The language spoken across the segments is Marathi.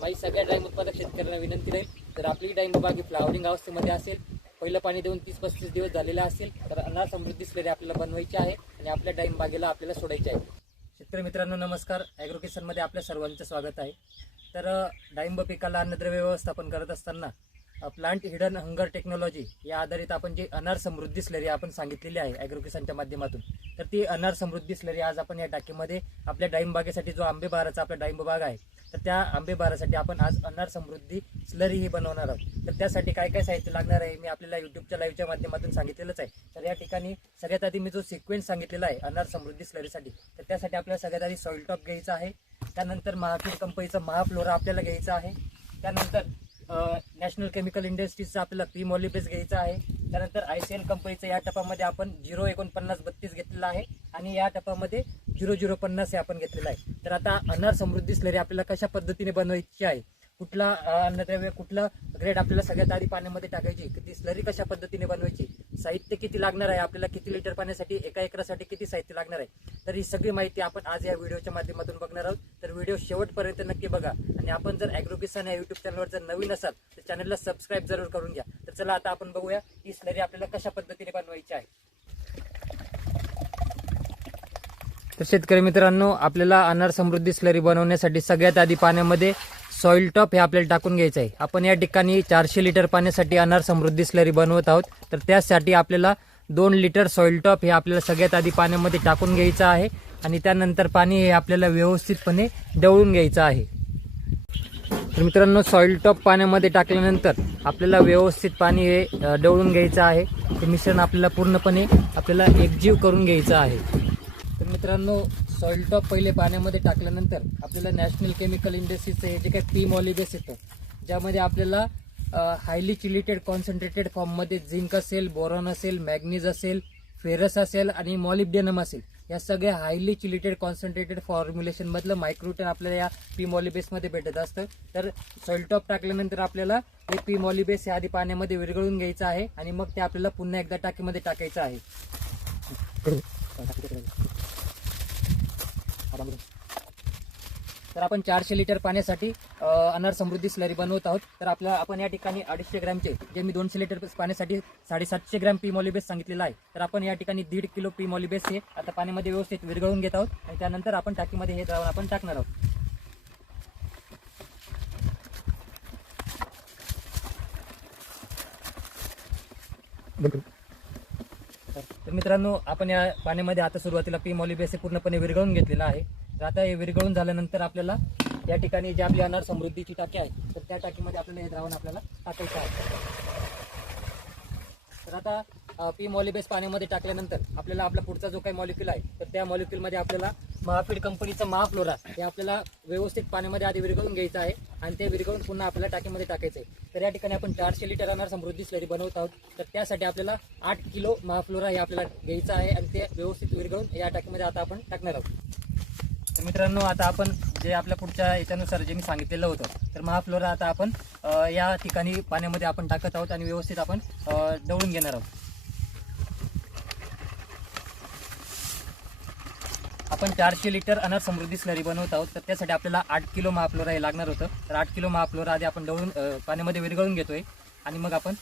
माझी सगळ्या डाळिंब उत्पादक शेतकऱ्यांना विनंती राहील, तर आपली डाळिंब बाग ही फ्लावरिंग अवस्थेमध्ये असेल, पहिलं पाणी देऊन 30-35 दिवस झालेला असेल, तर अनार समृद्धी स्लरी आपल्याला बनवायची आहे आणि आपल्या डाळिंब बागेला आपल्याला सोडायची आहे. शेतकरी मित्रांनो नमस्कार, ॲग्रो किचनमध्ये आपल्या सर्वांचं स्वागत आहे. तर डाळिंब पिकाला अन्नद्रव्य व्यवस्थापन करत असताना प्लांट हिडन हंगर टेक्नॉलॉजी या आधारित आपण जे अनार समृद्धी स्लरी आपण सांगितलेली आहे ॲग्रो किचनच्या माध्यमातून, तर ती अनार समृद्धी स्लरी आज आपण या टाकीमध्ये आपल्या डाळिंब बागेसाठी जो आंबे बहाराचा आपला डाळिंब बाग आहे, तर त्या आंबे बहारासाठी आपण आज अनार समृद्धी स्लरी ही बनवणार आहोत. तर त्यासाठी काय काय साहित्य लागणार आहे मी आपल्याला यूट्यूबच्या लाईव्हच्या माध्यमातून सांगितलेलंच आहे. तर या ठिकाणी सगळ्यात आधी मी जो सिक्वेन्स सांगितलेला आहे अनार समृद्धी स्लरीसाठी, तर त्यासाठी आपल्याला सगळ्यात आधी सॉइल टॉप घ्यायचा आहे. त्यानंतर महाफीड कंपनीचा महाफ्लोरा आपल्याला घ्यायचा आहे. त्यानंतर नॅशनल केमिकल इंडस्ट्रीजचा आपल्याला पी मॉलिबेस घ्यायचा आहे. त्यानंतर ICL कंपनीचा या टपामध्ये आपण 04932 घेतलेला आहे आणि या टपामध्ये 0050 हे आपण घेतलेला आहे. तर आता अनार समृद्धी स्लरी आपल्याला कशा पद्धतीने बनवायची आहे, कुठला अन्नद्रव्य कुठला ग्रेड आपल्याला सगळ्यात आधी पाण्यामध्ये टाकायची, ती स्लरी कशा पद्धतीने बनवायची, साहित्य किती लागणार आहे, आपल्याला किती लिटर पाण्यासाठी एका एकरासाठी किती साहित्य लागणार आहे, तर ही सगळी माहिती आपण आज या व्हिडिओच्या माध्यमातून बघणार आहोत. तर व्हिडिओ शेवटपर्यंत नक्की बघा आणि आपण जर ॲग्रो किसान या यूट्यूब चॅनलवर जर नवीन असाल तर चॅनलला सबस्क्राईब जरूर करून घ्या. तर चला आता आपण बघूया ही स्लरी आपल्याला कशा पद्धतीने बनवायची आहे. तर शेतकरी मित्रांनो आपल्याला अनार समृद्धी स्लरी बनवण्यासाठी सगळ्यात आधी पाण्यामध्ये सॉइल टॉप हे आपल्याला टाकून घ्यायचं आहे. आपण या ठिकाणी 400 लिटर पाण्यासाठी अनार समृद्धी स्लरी बनवत आहोत. तर त्यासाठी आपल्याला 2 लिटर सॉइल टॉप हे आपल्याला सगळ्यात आधी पाण्यामध्ये टाकून घ्यायचं आहे आणि त्यानंतर पाणी हे आपल्याला व्यवस्थितपणे ढवळून घ्यायचं आहे. तर मित्रांनो सॉइल टॉप पाण्यामध्ये टाकल्यानंतर आपल्याला व्यवस्थित पाणी हे ढवळून घ्यायचं आहे. हे मिश्रण आपल्याला पूर्णपणे आपल्याला एकजीव करून घ्यायचं आहे. तर मित्रांनो सॉइल टॉप पहिले पाण्यामध्ये टाकल्यानंतर आपल्याला नॅशनल केमिकल इंडस्ट्रीचं हे जे काही पी मॉलिबेस येतं, ज्यामध्ये आपल्याला हायली चिलिटेड कॉन्सन्ट्रेटेड फॉर्ममध्ये झिंक असेल, बोरॉन असेल, मॅग्नीज असेल, फेरस असेल आणि मॉलिब्डेनम असेल, या सगळ्या हायली चिलिटेड कॉन्सन्ट्रेटेड फॉर्म्युलेशनमधलं मायक्रोटन आपल्याला या पी मॉलिबेसमध्ये भेटत असतं. तर सॉइल टॉप टाकल्यानंतर आपल्याला हे पी मॉलिबेस हे आधी पाण्यामध्ये विरघळून घ्यायचं आहे आणि मग ते आपल्याला पुन्हा एकदा टाकीमध्ये टाकायचं आहे. तर आपण 400 लिटर पाण्यासाठी अनार समृद्धी स्लरी बनवत आहोत. तर आपण या ठिकाणी 250 ग्रॅमचे, जे मी 200 लिटर पाण्यासाठी 750 ग्रॅम पी मॉलिबेस सांगितलेला आहे, तर आपण या ठिकाणी 1.5 किलो पी मॉलिबेस हे आता पाण्यामध्ये व्यवस्थित विरघळून घेत आहोत आणि त्यानंतर आपण टाकीमध्ये हे द्रावण आपण टाकणार आहोत. तर मित्रांनो आपण या पाण्यामध्ये आता सुरुवातीला पी मॉलिबेस हे पूर्णपणे विरघळून घेतलेला आहे. तर आता हे विरघळून झाल्यानंतर आपल्याला या ठिकाणी जी आपली अनार समृद्धीची टाकी आहे, तर त्या टाकीमध्ये आपल्याला हे द्रावण आपल्याला टाकायचं आहे. तर आता पी मॉलिबेस पाण्यामध्ये टाकल्यानंतर आपल्याला आपला पुढचा जो काही मॉलिक्यूल आहे, तर त्या मॉलिक्यूलमध्ये आपल्याला महाफीड कंपनीचं महाफ्लोरा हे आपल्याला व्यवस्थित पाण्यामध्ये आधी विरघळून घ्यायचं आहे आणि ते विरघळून पुन्हा आपल्याला टाकीमध्ये टाकायचं आहे. तर या ठिकाणी आपण 400 लिटर अनार समृद्धी स्लरी बनवत आहोत. तर त्यासाठी आपल्याला 8 किलो महाफ्लोरा हे आपल्याला घ्यायचं आहे आणि ते व्यवस्थित विरघळून या टाकीमध्ये आता आपण टाकणार आहोत. तर मित्रांनो आता आपण जे आपल्या पुढच्या याच्यानुसार जे मी सांगितलेलं होतं, तर महाफ्लोरा आता आपण या ठिकाणी पाण्यामध्ये आपण टाकत आहोत आणि व्यवस्थित आपण ढवळून घेणार आहोत. आपण 400 लिटर अनार समृद्धी स्लरी बनवत आहोत. तर त्यासाठी आपल्याला 8 किलो महाफ्लोरा हे लागणार होतं. तर 8 किलो महाफ्लोरा आधी आपण ढवळून पाण्यामध्ये विरघळून घेतोय आणि मग आपण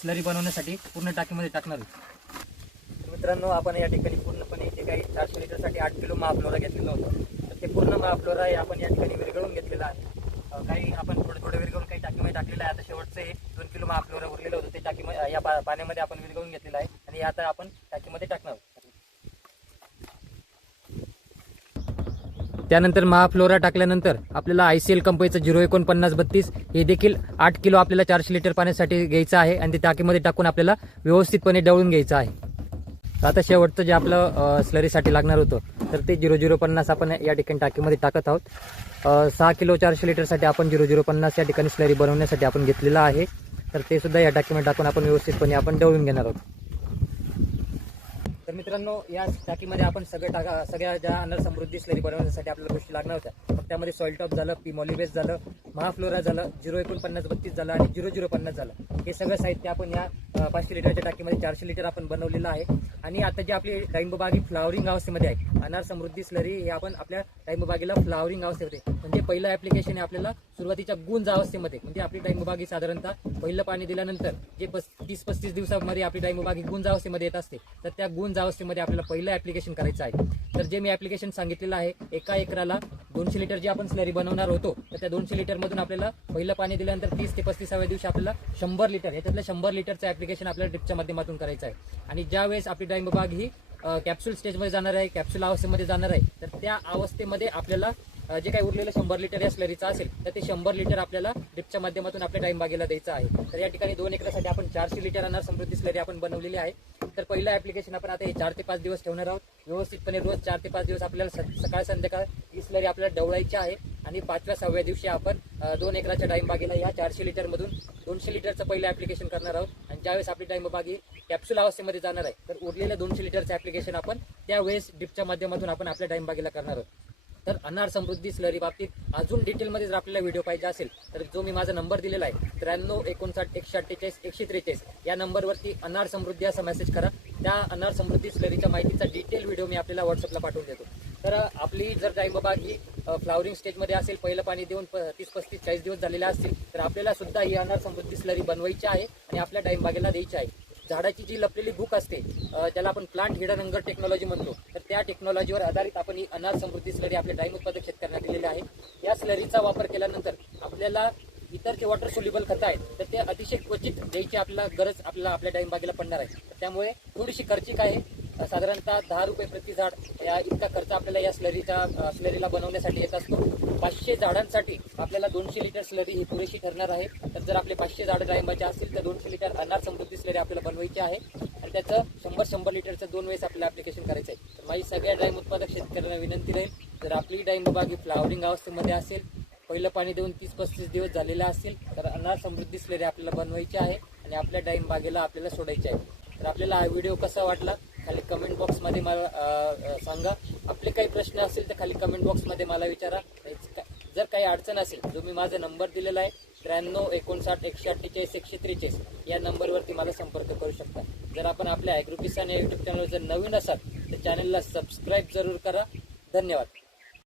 स्लरी बनवण्यासाठी पूर्ण टाकीमध्ये टाकणार आहोत. मित्रांनो आपण या ठिकाणी पूर्णपणे जे काही 400 लिटरसाठी 8 किलो महाफ्लोरा घेतलेलं होतं, तर ते पूर्ण महाफ्लोरा हे आपण या ठिकाणी विरघळून घेतलेलं आहे. काही आपण थोडं विरघळून काही टाकीमध्ये टाकलेलं आहे. आता शेवटचं हे 2 किलो महाफ्लोरा उरलेलं होतं, ते टाकीमध्ये या पाण्यामध्ये आपण विरघळून घेतलेलं आहे आणि आता आपण टाकीमध्ये टाकणार आहोत. त्यानंतर महाफ्लोरा टाकल्यानंतर आपल्याला ICL कंपनीचं 04932 हे देखील 8 किलो आपल्याला 400 लिटर पाण्यासाठी घ्यायचं आहे आणि ते टाकीमध्ये टाकून आपल्याला व्यवस्थितपणे ढवळून घ्यायचं आहे. आता शेवटचं जे आपलं स्लरीसाठी लागणार होतं, तर ते 0050 आपण या ठिकाणी टाकीमध्ये टाकत आहोत. 6 किलो 400 लिटरसाठी आपण 0050 या ठिकाणी स्लरी बनवण्यासाठी आपण घेतलेलं आहे. तर ते सुद्धा या टाकीमध्ये टाकून आपण व्यवस्थितपणे आपण ढवळून घेणार आहोत. तर मित्रांनो या टाकीमध्ये आपण सगळ्या ज्या अनार समृद्धी स्लरी बनवण्यासाठी आपल्याला गोष्टी लागणार होत्या, मग त्यामध्ये सॉइल टॉप झालं, पी मॉलिबेस झालं, महाफ्लोरा झालं, 04932 झालं आणि 0050 झालं. हे सगळं साहित्य आपण या 500 लिटरच्या टाकीमध्ये 400 लिटर आपण बनवलेलं आहे. आणि आता जी आपली डाळिंब बाग ही फ्लावरिंग अवस्थेमध्ये आहे, अनार समृद्धी स्लरी हे आपण आपल्या डाळिंब बागेला फ्लावरिंग अवस्थेमध्ये, म्हणजे पहिलं ऍप्लिकेशन आहे आपल्याला सुरुवातीच्या गुंज अवस्थेमध्ये, म्हणजे आपली डाळिंब बाग ही साधारणतः पहिलं पाणी दिल्यानंतर जे 30-35 दिवसामध्ये आपली डाळिंब बाग ही गुंज अवस्थेमध्ये येत असते, तर त्या गुंज अवस्थेमध्ये आपल्याला पहिलं ऍप्लिकेशन करायचं आहे. तर जे मी ऍप्लिकेशन सांगितलेलं आहे, एका एकराला 200 लिटर जी आपण स्लरी बनवणार होतो, तर त्या 200 लिटर मधून आपल्याला पहिलं पाणी दिल्यानंतर 30 ते 35व्या दिवशी आपल्याला 100 लिटर, याच्यातलं 100 लिटरचं ऍप्लिकेशन आपल्याला ड्रिपच्या माध्यमातून करायचं आहे. आणि ज्यावेळेस आपली डाळिंब बाग ही कॅप्सूल स्टेजमध्ये जाणार आहे, कॅप्सूल अवस्थेमध्ये जाणार आहे, तर त्या अवस्थेमध्ये आपल्याला जे काही उरलेलं 100 लिटर या स्लरीचं असेल, तर ते 100 लिटर आपल्याला ड्रिपच्या माध्यमातून आपल्या डाळिंब बागेला द्यायचं आहे. तर या ठिकाणी 2 एकरासाठी आपण 400 लिटर अनार समृद्धी स्लरी आपण बनवलेली आहे. तर पहिलं ऍप्लिकेशन आपण आता हे 4 ते 5 दिवस ठेवणार आहोत. व्यवस्थितपणे रोज 4 ते 5 दिवस आपल्याला सकाळ संध्याकाळ ही स्लरी आपल्याला डवळायची आहे. आणि 5व्या-6व्या दिवशी आपण 2 एकराच्या डाळिंब बागेला या 400 लिटर मधून 200 लिटरचं पहिलं ऍप्लिकेशन करणार आहोत. आणि ज्यावेळेस आपली डाळिंब बाग ही कॅप्सूल अवस्थेमध्ये जाणार आहे, तर उरलेल्या 200 लिटरचं ऍप्लिकेशन आपण त्यावेळेस ड्रिपच्या माध्यमातून आपण आपल्या डाळिंब बागेला करणार आहोत. तर अनार समृद्धी स्लरी बाबतीत अजून डिटेलमध्ये जर आपल्याला व्हिडिओ पाहिजे असेल, तर जो मी माझा नंबर दिलेला आहे 9359 148 143 या नंबरवरती अनार समृद्धी असा मेसेज करा. त्या अनार समृद्धी स्लरीच्या माहितीचा डिटेल व्हिडिओ मी आपल्याला व्हॉट्सअपला पाठवून देतो. तर आपली जर डाळिंब बाग ही फ्लावरिंग स्टेजमध्ये असेल, पहिलं पाणी देऊन 30-35-40 दिवस झालेले असतील, तर आपल्याला सुद्धा ही अनार समृद्धी स्लरी बनवायची आहे आणि आपल्या डाळिंब बागेला द्यायची आहे. झाडाची जी लपलेली भूक असते, ज्याला आपण प्लांट हिडन हंगर टेक्नॉलॉजी म्हणतो, तर त्या टेक्नॉलॉजीवर आधारित आपण ही अनार समृद्धी स्लरी आपल्या डाळिंब उत्पादक शेतकऱ्यांना दिलेली आहे. या स्लरीचा वापर केल्यानंतर आपल्याला इतर जे वॉटर सोल्युबल खतं आहेत, तर ते अतिशय क्वचित द्यायची आपल्याला गरज आपल्या डाळिंब बागेला पडणार आहे. त्यामुळे थोडीशी खर्चिक आहे, साधारणतः 10 रुपये प्रति झाड या इतका खर्च आपल्याला या स्लरीला बनवण्यासाठी येत असतो. 500 झाडांसाठी आपल्याला 200 लिटर स्लरी ही पुरेशी ठरणार आहे. तर जर आपले 500 झाडं डाळिंबाचे असतील, तर 200 लिटर अनार समृद्धी स्लरी आपल्याला बनवायची आहे. आणि त्याचं 100 लिटरचं 2 वेळेस आपल्याला ऍप्लिकेशन करायचं आहे. तर माझी सगळ्या डाळिंब उत्पादक शेतकऱ्यांना विनंती राहील, जर आपली डाळिंब बाग ही फ्लावरिंग अवस्थेमध्ये असेल, पहिलं पाणी देऊन 30-35 दिवस झालेले असतील, तर अनार समृद्धी स्लरी आपल्याला बनवायची आहे आणि आपल्या डाळिंब बागेला आपल्याला सोडायची आहे. तर आपल्याला हा व्हिडिओ कसा वाटला खाली कमेंट बॉक्समध्ये मला सांगा. आपले काही प्रश्न असतील तर खाली कमेंट बॉक्समध्ये मला विचारा. जर काही अडचण असेल, जो मी माझा नंबर दिलेला आहे 9359 148 143 या नंबरवरती मला संपर्क करू शकता. जर आपण आपल्या ॲग्रोकिसान या यूट्यूब चॅनलवर जर नवीन असाल, तर चॅनलला सबस्क्राईब जरूर करा. धन्यवाद.